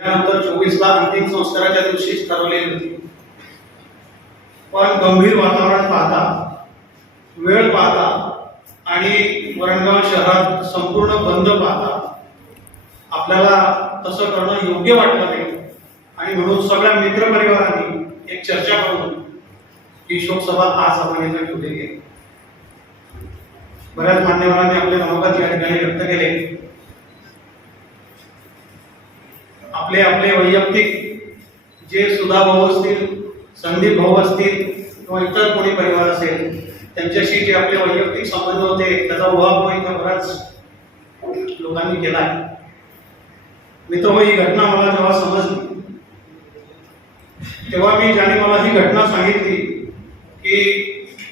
त्यानंतर चोवीसला अंतिम संस्काराच्या दिवशीच ठरवलेली होती. पण गंभीर वातावरण पाहता वेळ पाहता आणि वरणगाव शहरात संपूर्ण बंद पाहता आपल्याला तसं करणं योग्य वाटलं नाही. आणि म्हणून सगळ्या मित्रपरिवारांनी एक चर्चा करून ही शोकसभा आज आपण येथे ठेवलेली आहे बऱ्याच मान्यवरांनी आपले मनोगत या ठिकाणी व्यक्त केले. आपले आपले वैयक्तिक जे सुधा भाऊ असतील संदीप भाऊ असतील किंवा इतर कोणी परिवार असेल त्यांच्याशी जे आपले वैयक्तिक संबंध होते त्याचा उहापोह इथं बराच लोकांनी केला. आहे मित्र ही घटना मला जेव्हा समजली तेव्हा मी ज्याने मला ही घटना सांगितली की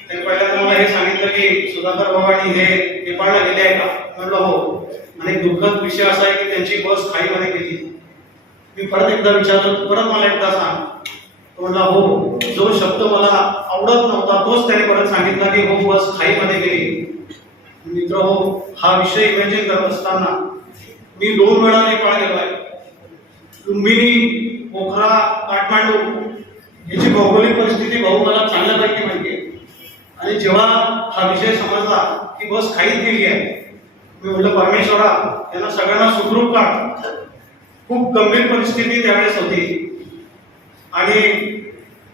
त्यांनी पहिल्यांदा मला हे सांगितलं की सुधाकर भावानी हे नेपाळला गेले आहे का? म्हणलं हो. आणि दुःखद विषय असा आहे की त्यांची बस खाईमध्ये गेली. मी परत एकदा विचारलं परत मला एकदा सांग. तो म्हणला हो जो शब्द मला आवडत नव्हता तोच त्याने परत सांगितला की हो बस खाईमध्ये गेली. मित्र हो हा विषय म्हणजे इमॅजिन करत असताना मी दोन वेळा नेपाळ गेलो आहे लुंबिनी पोखरा काठमांडू याची भौगोलिक परिस्थिती भाऊ मला चांगल्यापैकी माहिती आहे. आणि जेव्हा हा विषय समजला की बस खाईत गेली आहे मी म्हटलं परमेश्वरा यांना सगळ्यांना सुखरूप काढ. खूप गंभीर परिस्थिती त्यावेळेस होती. आणि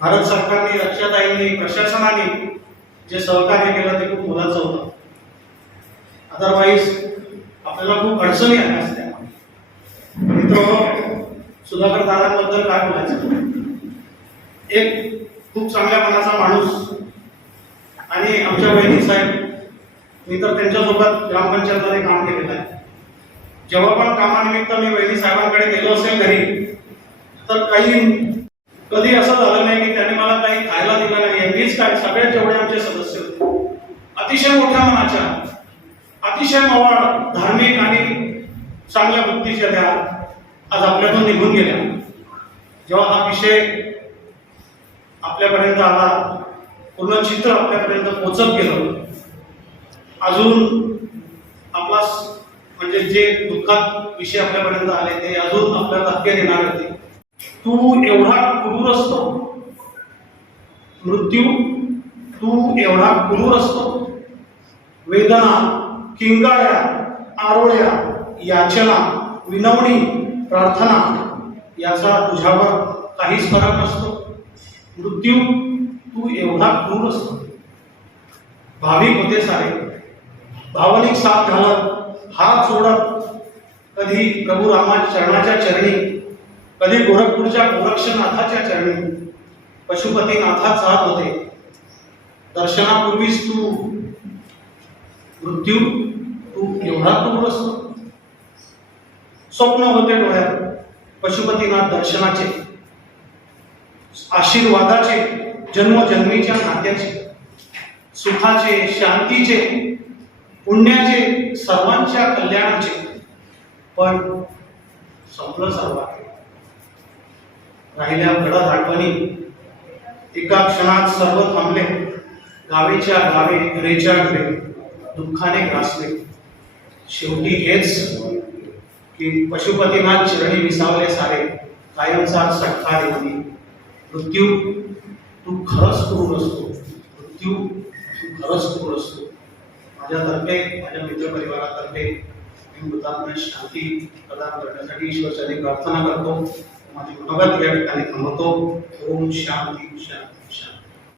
भारत सरकारने रक्षाताईंनी प्रशासनाने जे सहकार्य केलं ते खूप मोलाचं होतं. अदरवाईज आपल्याला खूप अडचणी आल्या असत्या. मित्र सुधाकर दादांबद्दल काय बोलायचं? एक खूप चांगल्या मनाचा माणूस आणि आमच्या वहिनी साहेब मी तर त्यांच्यासोबत ग्रामपंचायतमध्ये काम केलेलं आहे. जेव्हा पण कामानिमित्त मी वहिनी साहेबांकडे गेलो असेल घरी तर काही कधी असं झालं नाही की त्यांनी मला काही खायला दिलं नाही. मीच काय? सगळ्यात जेवढे आमचे सदस्य होते. अतिशय मोठ्या मनाच्या अतिशय मवाळ धार्मिक आणि चांगल्या वृत्तीच्या त्या आज आपल्यातून निघून गेल्या. जेव्हा हा विषय आपल्यापर्यंत आला पूर्ण चित्र आपल्यापर्यंत पोचत गेलं अजून आपला म्हणजे जे दुःखात विषय आपल्यापर्यंत आले ते अजून आपल्याला धक्के देणार होते तू एवढा क्रूर असतो. मृत्यू तू एवढा क्रूर असतो. वेदना किंगाळ्या आरोळ्या याचना विनवणी प्रार्थना याचा तुझ्यावर काहीच फरक नसतो. मृत्यू तू एवढा क्रूर असतो. भाविक होते सारे. भावनिक साथ घालत हात जोडत कधी प्रभू रामा चरणाच्या चरणी कधी गोरखपूरच्या गोरक्षनाथाच्या चरणी पशुपतीनाथात जात होते. दर्शनापूर्वीच तू मृत्यू तू एवढा दूर असतो? स्वप्न होते डोळ्यात पशुपतीनाथ दर्शनाचे आशीर्वादाचे जन्मजन्मीच्या नात्याचे सुखाचे शांतीचे पुण्याचे सर्वांच्या कल्याणाचे. पण संपलं सर्व राहिल्या घडत आठवणी. एका क्षणात सर्व थांबले. गावेच्या गावे रेचाडले दुःखाने ग्रासले. शेवटी हेच की पशुपतीनाथ चरणी विसावले सारे. कायमचा सटका देवनी मृत्यू तू खरंच क्रूर असतो. मृत्यू तू खरंच क्रूर असतो. माझ्यातर्फे माझ्या मित्रपरिवारातर्फे मी मृतांना शांती प्रदान करण्यासाठी ईश्वरच्या प्रार्थना करतो. माझी मनोगत या ठिकाणी थांबवतो ओम शांती शांती शांती.